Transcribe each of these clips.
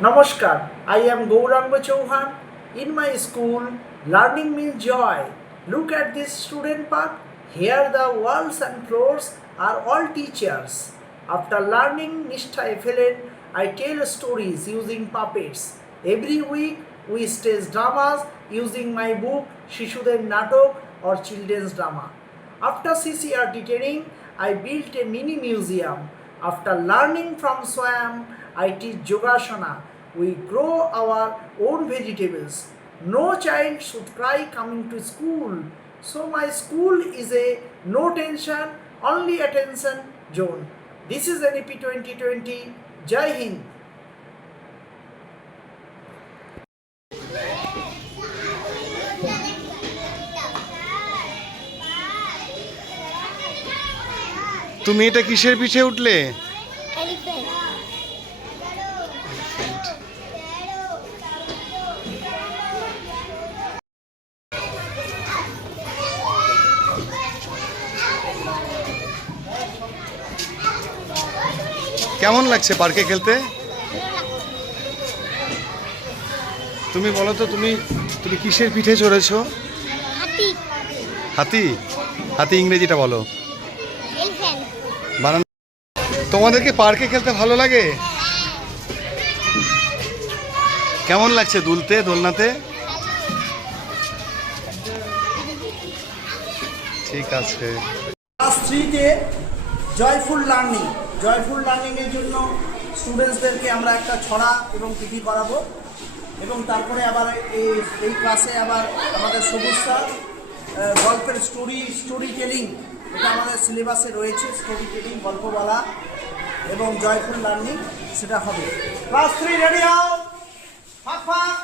Namaskar, I am Gauranga Chauhan. In my school, learning means joy. Look at this student park. Here the walls and floors are all teachers. After learning Nishtha FLN, I tell stories using puppets. Every week we stage dramas using my book Shishuder Natok or children's drama. After CCRT training, I built a mini museum. After learning from Swam, I teach Yogasana. We grow our own vegetables. No child should cry coming to school. So my school is a no tension, only attention zone. This is NEP 2020. Jai Hind. তুমি এটা কিসের পিঠে উঠলে? কেমন লাগছে পার্কে খেলতে? তুমি বলো তো, তুমি কিসের পিঠে চড়েছো? হাতি। হাতি ইংরেজিটা বলো। বানান। তোমাদেরকে পার্কে খেলতে ভালো লাগে? কেমন লাগছে দুলতে, দোলনাতে? ঠিক আছে। ক্লাস 3-তে জয়ফুল লার্নিংয়ের জন্য স্টুডেন্টসদেরকে আমরা একটা ছড়া এবং পিটি করাবো এবং তারপরে আবার এই ক্লাসে আবার আমাদের সবুজ স্যার গল্পের স্টোরি টেলিং, এটা আমাদের সিলেবাসে রয়েছে। স্টোরি টেলিং, গল্প বলা এবং জয়ফুল লার্নিং সেটা হবে। ক্লাস 3 রেডি হও। ফাঁক ফাঁক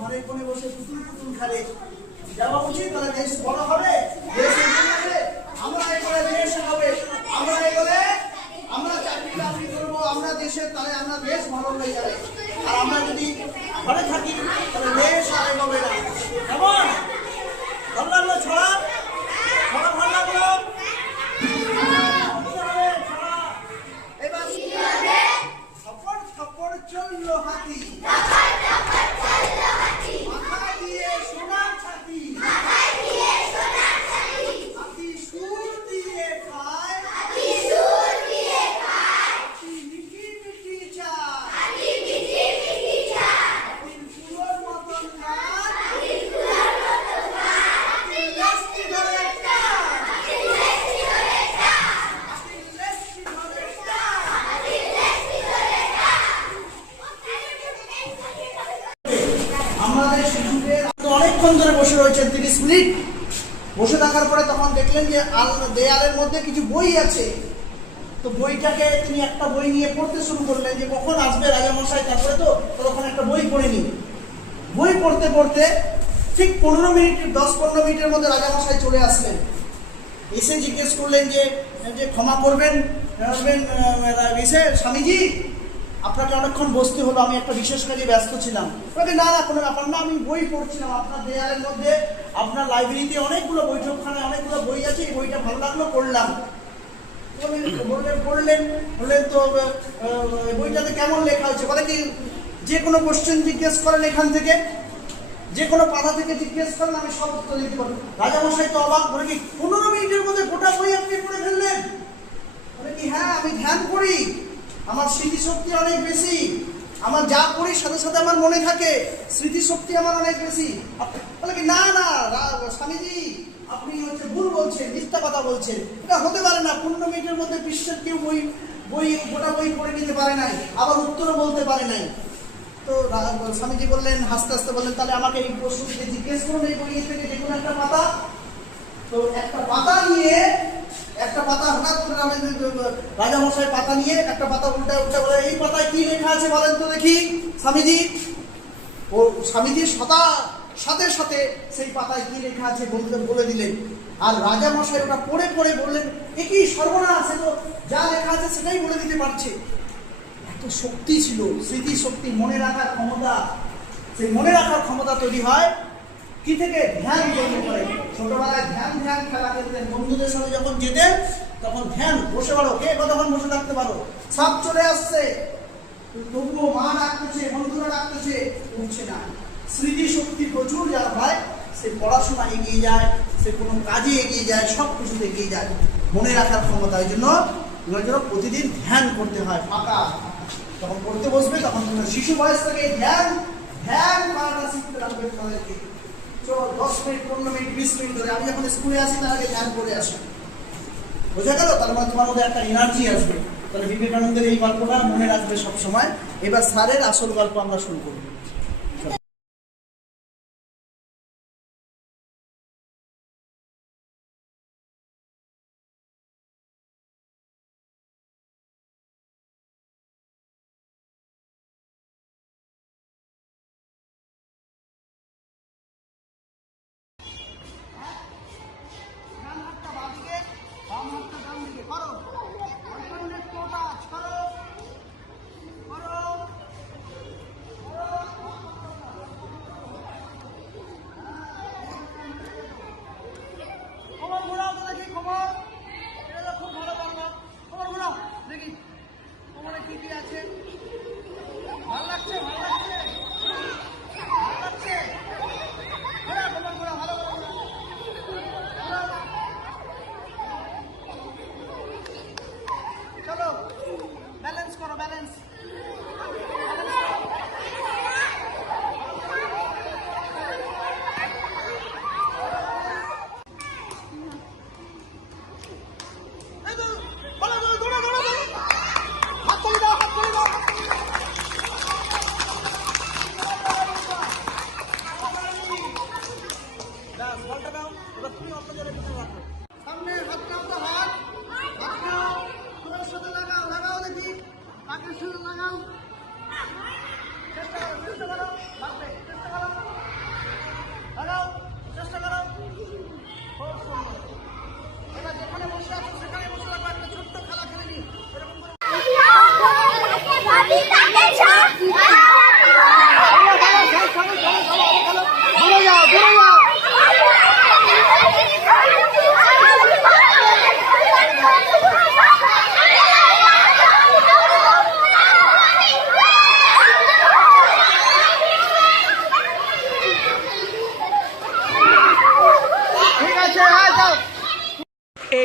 ঘরের কোণে বসে পুতুল খেলে যাওয়া উচিত। তাহলে দেশ বড় হবে, দেশ এগিয়ে যাবে, আমরা এগোলে দেশ হবে, আমরা এগোলে আমরা চাকরি বাকরি করবো, আমরা দেশের, তাহলে আমরা দেশ ভালো হয়ে যাবে। আর আমরা যদি ঘরে থাকি তাহলে দেশ আর এগোবে না। কেমন ভালো লাগলো? ছড়া ভালো লাগলো? এবার থপড় থপড় চললো হাতি, মাথায় দিয়ে সোনার ছাতি, হাতি সুর দিয়ে খায়, 20 মিনিট বসে থাকার পরে তখন দেখলেন যে দেয়ালের মধ্যে কিছু বই আছে। তো বইটাকে তিনি একটা বই নিয়ে পড়তে শুরু করলেন যে কখন আসবে রাজামশাই, তারপরে তো তখন একটা বই পড়ে নি। বই পড়তে পড়তে ঠিক 10-15 মিনিটের মধ্যে রাজামশাই চলে আসলেন। এসে জিজ্ঞেস করলেন যে ক্ষমা করবেন স্বামীজি, আপনাকে অনেকক্ষণ বসতে হলো, আমি একটা বিশেষ কাজে ব্যস্ত ছিলাম। না না, কোনো ব্যাপার না, আমি বই পড়ছিলাম আপনার দেয়ালের মধ্যে, আপনার লাইব্রেরিতে অনেকগুলো বৈঠকখানায় অনেকগুলো বই আছে, এই বইটা ভালো লাগলো পড়লাম। বললেন তো বইটাতে কেমন লেখা হয়েছে? বলে কি যে কোনো কোশ্চেন জিজ্ঞেস করেন এখান থেকে, যে কোনো পাতা থেকে জিজ্ঞেস করেন, আমি সব উত্তর দিতে পারবো। রাজামশাই তো অবাক, বলে কি 15 মিনিটের মধ্যে গোটা বই আপনি পড়ে ফেললেন? বলে কি হ্যাঁ, আমি ধ্যান করি, আমার স্মৃতিশক্তি অনেক বেশি, আমার যা করি সাথে সাথে আমার মনে থাকে, স্মৃতিশক্তি আমার অনেক বেশি। বলে কি না না স্বামীজি, আপনি ভুল বলছেন, মিথ্যা কথা বলছেন, এটা হতে পারে না। 15 মিনিটের মধ্যে বিশ্বের কেউ গোটা বই পড়ে নিতে পারে নাই, আবার উত্তরও বলতে পারে নাই। তো স্বামীজি বললেন, হাসতে হাসতে বললেন, তাহলে আমাকে এই প্রশ্নটিকে জিজ্ঞেস করুন এই বই থেকে যে কোনো একটা পাতা। তো একটা পাতা হঠাৎ করে রাজামশাই পাতা নিয়ে একটা পাতা উল্টা বলে, এই পাতায় কি লেখা আছে বলেন তো দেখি স্বামীজি। ও স্বামীজির সাথে সাথে সেই পাতায় কি লেখা আছে বলে দিলেন। আর রাজামশাই ওটা পড়ে পড়ে বললেন, এ কি সর্বনাশ, তো যা লেখা আছে সেটাই বলে দিতে পারছে। এত শক্তি ছিল, স্মৃতি শক্তি, মনে রাখার ক্ষমতা। সেই মনে রাখার ক্ষমতা তৈরি হয় কি থেকে? ধ্যান তৈরি করে। ছোটবেলায় ধ্যান খেলা খেলতেন, বন্ধুদের সাথে যখন যেতেন তখন ধ্যান, বসে পারো, কে কতক্ষণ বসে থাকতে পারো, সাপ চলে আসছে তবুও মা ডাকতেছে, বন্ধুরা ডাকতেছে, উঠছে না। স্মৃতি শক্তি প্রচুর যার হয়, সে পড়াশোনা এগিয়ে যায়, সে কোনো কাজে এগিয়ে যায়, সব কিছুতে এগিয়ে যায়। মনে রাখার ক্ষমতা, এই জন্য প্রতিদিন ধ্যান করতে হয়। ফাঁকা যখন পড়তে বসবে তখন শিশু বয়স থেকে ধ্যান করাটা শিখতে লাগবে তাদেরকে। 10 মিনিট, 15 মিনিট, 20 মিনিট ধরে। আমি যখন স্কুলে আসি তার আগে ধ্যান করে আসি, বোঝা গেল? তার মানে তোমার মধ্যে একটা এনার্জি আসবে। তাহলে বিবেকানন্দের এই গল্পটা মনে রাখবে সবসময়। এবার স্যারের আসল গল্প আমরা শুরু করব।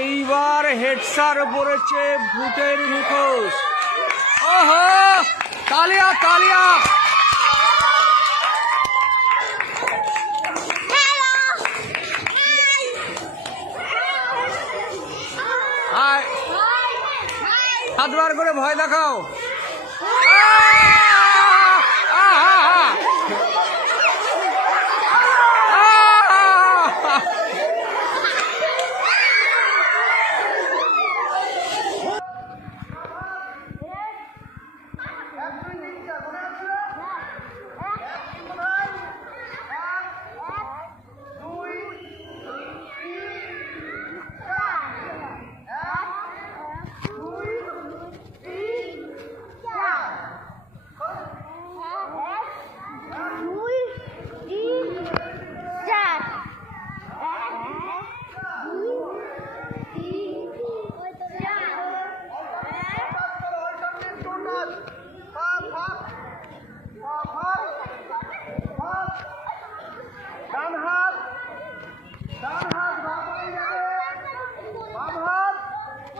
এইবার হেড স্যার পড়েছে ভূতের মুখোশ। ওহো, তালিয়া তালিয়া। হাত বার করে ভয় দেখাও।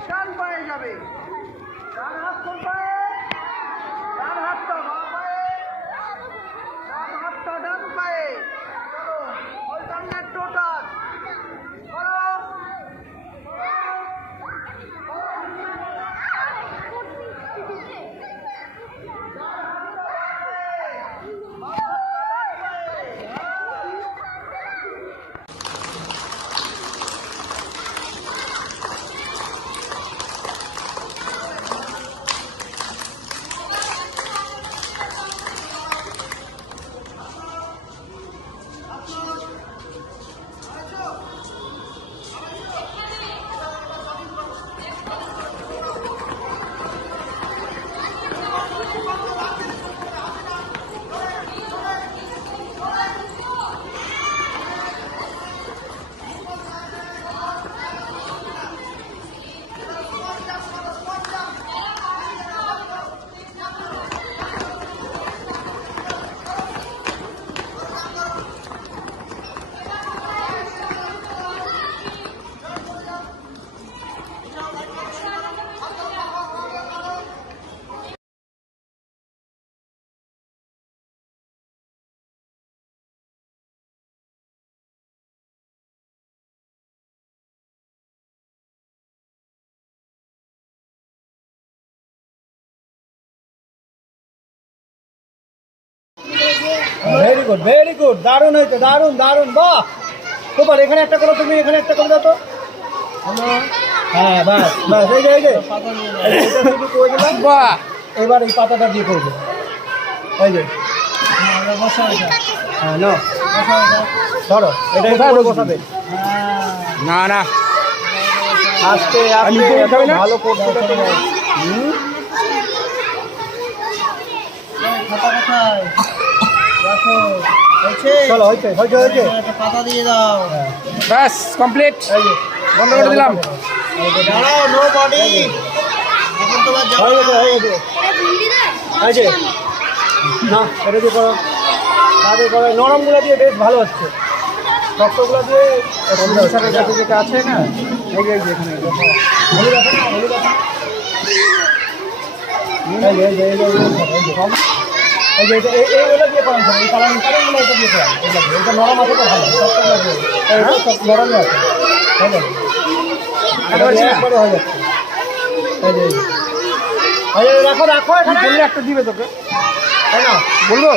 ডান পায়ে যাবে, ডান হাত কোন পায়ে, ডান হাতটা বাম পায়ে, ডান হাতটা ডান পায়ে। চলো অল্টারনেট টোটাল করো। ভেরি গুড, দারুণ হয়েছে, দারুণ দারুণ, বাহ সুপার। এখানে একটা করো তুমি, এখানে একটা করে দাও তো। হ্যাঁ বাস বাস, এই যে এটা শুধু করে দিলাম। বাহ, এবার এই পাতাটা দিয়ে করবো, এই যে হ্যাঁ নাও ধরো, এটা এখানে বসাবে। না না, আস্তে আস্তে ভালো করতে হবে। চলো হয়েছে হয়েছে হয়েছে, পাতা দিয়ে দাও। ব্যাস কমপ্লিট, বন্ধ করে দিলাম। দাঁড়াও, নো বডি। এখন তোমার হয়ে গেছে হয়ে গেছে, এই যে না এটা দিয়ে করো, তাদের করো। নরমগুলো দিয়ে বেশ ভালো হচ্ছে, শক্তগুলো দিয়ে যেটা আছে না, এই যে এখানে হলুদ আছে না, হলুদ আছে, এই যে এই যে এই যে এই যে এইগুলো দিয়ে করেন, এই কালারগুলো এটা দিয়ে করেন, এটা নরম আছে তো ভালো, সব নরমই আছে, একবারে হয়ে যাচ্ছে। এই যে রাখো রাখো, এখানে বললে একটা দিবে তোকে, তাই না? বলবো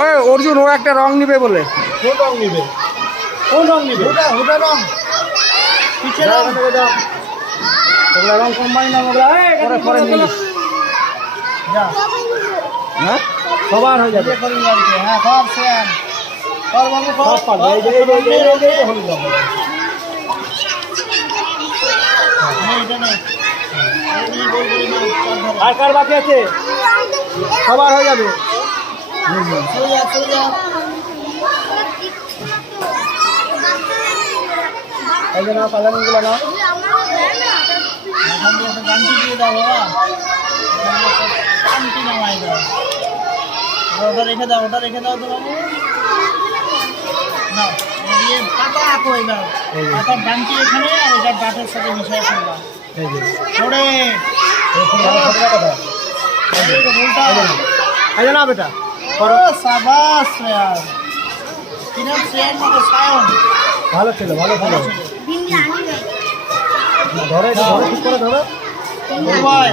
ওই অর্জুন, ও একটা রং নিবে বলে। কোন রং নিবে? কোন রং নিবে? হুদা রং, পিছিয়ে রং, ওগুলা রং কোম্পানি নাম, ওগুলা পরে নিয়ে যা। হ্যাঁ সবার হয়ে যাবে। হ্যাঁ সব সেম, সব পারবে। এই যে হলুদ রং, আর কার বাকি আছে? সবার হয়ে যাবে। এই যে নাও, কালারগুলো নাও, গানটি দিয়ে দাও বাবা, গানটি নামাই দাও, ওটা রেখে দাও, ওটা রেখে দাও তো বাবু। না দিয়ে পাতা আঁকো, এবার পাতার ডানটি এখানে, আর এটার ডাটের সাথে মিশিয়ে ফেলবা। না বেটা করো, সাবাস ইয়ার, কিরম সেন মতো সায়ন, ভালো ছিল ভালো ছিল। ধরে ধরে ঠিক করে ধরো, গুডু ভাই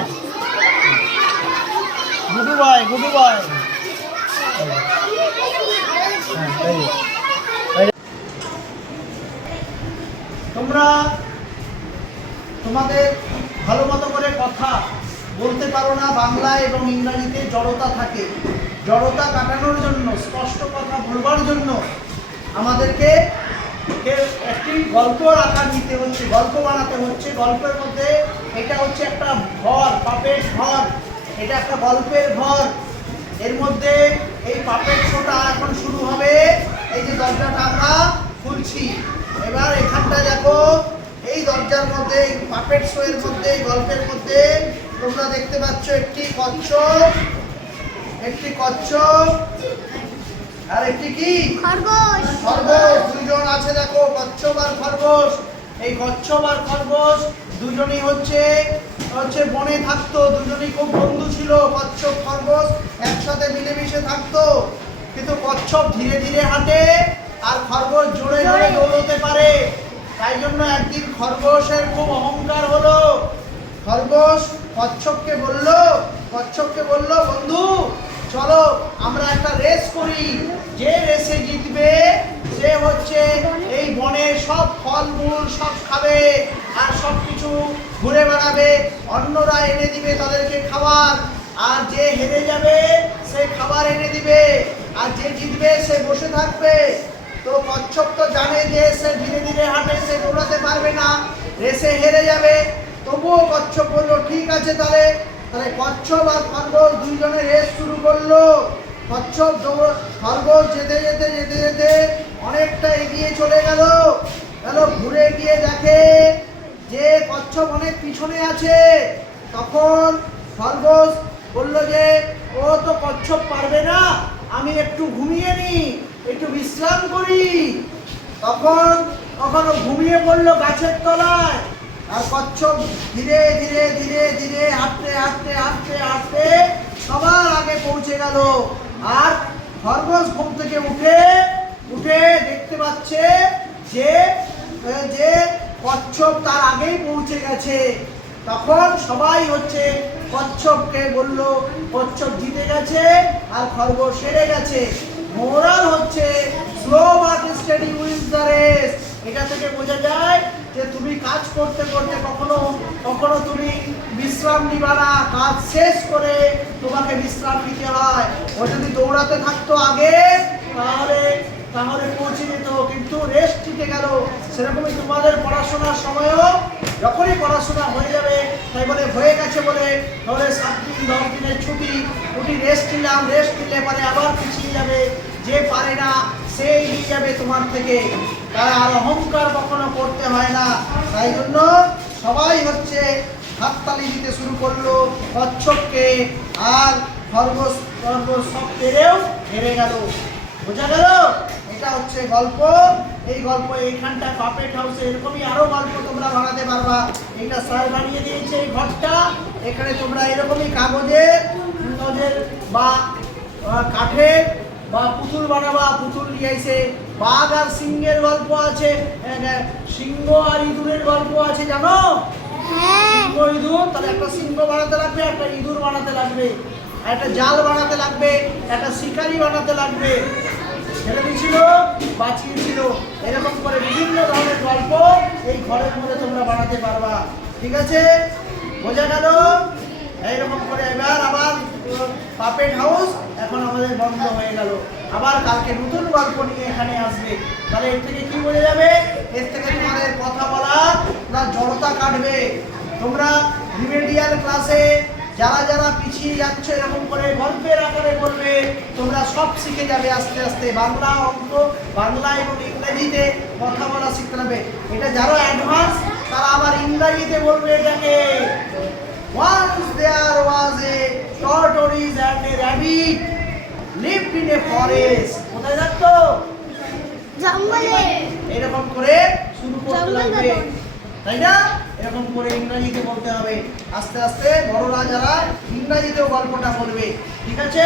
গুডু ভাই গুডু ভাই। তোমরা তোমাদের ভালো মতো করে কথা বলতে পারো না, বাংলায় এবং ইংরাজিতে জড়তা থাকে। জড়তা কাটানোর জন্য, স্পষ্ট কথা বলবার জন্য আমাদেরকে একটি গল্প আকার নিতে হচ্ছে, গল্প বানাতে হচ্ছে। গল্পের মধ্যে এটা হচ্ছে একটা ঘর, পাপেট ঘর, এটা একটা গল্পের ঘর। এর মধ্যে এই পাপেট শোটা এখন শুরু হবে। এই যে দরজাটা আমরা খুলছি, এবার এখানটা দেখো, এই দরজার মধ্যে, পাপেট শো এর মধ্যে, এই গল্পের মধ্যে তোমরা দেখতে পাচ্ছ একটি কচ্ছপ, একটি কচ্ছপ আর একটি কি খরগোশ। খরগোশ দুজন আছে দেখো, কচ্ছপ আর খরগোশ। এই কচ্ছপ আর খরগোশ দুজনেই হচ্ছে বনে থাকতো, দুজনেই খুব বন্ধু ছিল। কচ্ছপ খরগোশ একসাথে মিলেমিশে থাকতো, কিন্তু কচ্ছপ ধীরে ধীরে হাঁটে আর খরগোশ জোরে জোরে দৌড়তে পারে। তাই জন্য একদিন খরগোশের খুব অহংকার হলো। খরগোশ কচ্ছপকে বলল বন্ধু চলো আমরা একটা রেস করি, যে রেসে জিতবে সে হচ্ছে এই বনের সব ফলমূল সব খাবে আর সব কিছু ঘুরে বেড়াবে, অন্যরা এনে দিবে তাদেরকে খাবার, আর যে হেরে যাবে সে খাবার এনে দিবে, আর যে জিতবে সে বসে থাকবে। তো কচ্ছপ তো জানে যে সে ধীরে ধীরে হাঁটে, সে দৌড়াতে পারবে না, রেসে হেরে যাবে। তবুও কচ্ছপ বললো ঠিক আছে, তাহলে কচ্ছপ আর খরগোশ দুইজনে রেস শুরু করলো। খরগোশ যেতে যেতে অনেকটা এগিয়ে চলে গেল। ঘুরে গিয়ে দেখে যে কচ্ছপ অনেক পিছনে আছে। তখন খরগোশ বললো যে ও তো কচ্ছপ পারবে না, আমি একটু ঘুমিয়ে নিই, একটু বিশ্রাম করি। তখন ও ঘুমিয়ে পড়লো গাছের তলায়। আর কচ্ছপ ধীরে ধীরে হাঁটতে সবার আগে পৌঁছে গেল। আর খরগোশ ঘুম থেকে উঠে দেখতে পাচ্ছে যে কচ্ছপ তার আগেই পৌঁছে গেছে। তখন সবাই কচ্ছপকে বলল কচ্ছপ জিতে গেছে আর খরগোশ হেরে গেছে। Moral slow but steady wins the race. এটা থেকে বোঝা যায় যে তুমি কাজ করতে করতে কখনো তুমি বিশ্রাম নিবা না, কাজ শেষ করে তোমাকে বিশ্রাম নিতে হয়। ও যদি দৌড়াতে থাকতো আগে তাহলে পৌঁছে যেত, কিন্তু রেস্ট নিতে গেল। সেরকমই তোমাদের পড়াশোনার সময়ও যখনই পড়াশোনা হয়ে যাবে, তাই বলে হয়ে গেছে বলে তাহলে 7 দিন 10 দিনের ছুটি রেস্ট নিলে পরে আবার পিছিয়ে যাবে। যে পারে না সে এগিয়ে যাবে তোমার থেকে। তার আর অহংকার কখনো করতে হয় না। তাই জন্য সবাই হাততালি দিতে শুরু করলো কচ্ছপকে, আর খরগোশ সব পেরেও হেরে গেল। বোঝা গেল? এটা গল্প। এই গল্প এইখানটা পাপেট হাউসে এরকমই আরো গল্প তোমরা বানাতে পারবা। এটা স্যার বানিয়ে দিয়েছে এই ঘরটা। এখানে তোমরা এরকমই কাগজের বা কাঠের বা পুতুল বানাবা। পুতুল নিয়ে এসে বাঘ আর সিংহের গল্প আছে, সিংহ আর ইঁদুরের গল্প আছে, জানো? সিংহ ইঁদুর, তাহলে একটা সিংহ বানাতে লাগবে, একটা ইঁদুর বানাতে লাগবে, একটা জাল বানাতে লাগবে, একটা শিকারি বানাতে লাগবে। ছেড়ে দিয়েছিল, বাঁচিয়েছিল। এরকম করে বিভিন্ন ধরনের গল্প এই ঘরের মধ্যে তোমরা বানাতে পারবা। ঠিক আছে? বোঝা গেল? এইরকম করে এবার আবার পাপেট হাউস এখন আমাদের বন্ধ হয়ে গেল। আবার কালকে নতুন গল্প নিয়ে এখানে আসবে। তাহলে এর থেকে কি বোঝা যাবে? এর থেকে তোমাদের কথা বলা না জড়তা কাটবে। তোমরা রিমেডিয়াল ক্লাসে যারা পিছিয়ে যাচ্ছ এরকম করে গল্পের আকারে বলবে, তোমরা সব শিখে যাবে আস্তে আস্তে। বাংলা, অঙ্ক, বাংলা এবং ইংরেজিতে কথা বলা শিখতে হবে। এটা যারা অ্যাডভান্স তারা আবার ইংরেজিতে বলবে এটাকে। Once there was a tortoise and a rabbit lived in a forest. কোথায় থাকতো? জঙ্গলে। এরকম করে শুরু করতে লাগবে, তাই না? এরকম করে ইংরেজিতে বলতে হবে। আস্তে আস্তে বড়রা যারা ইংরেজিতেও গল্পটা বলবে। ঠিক আছে?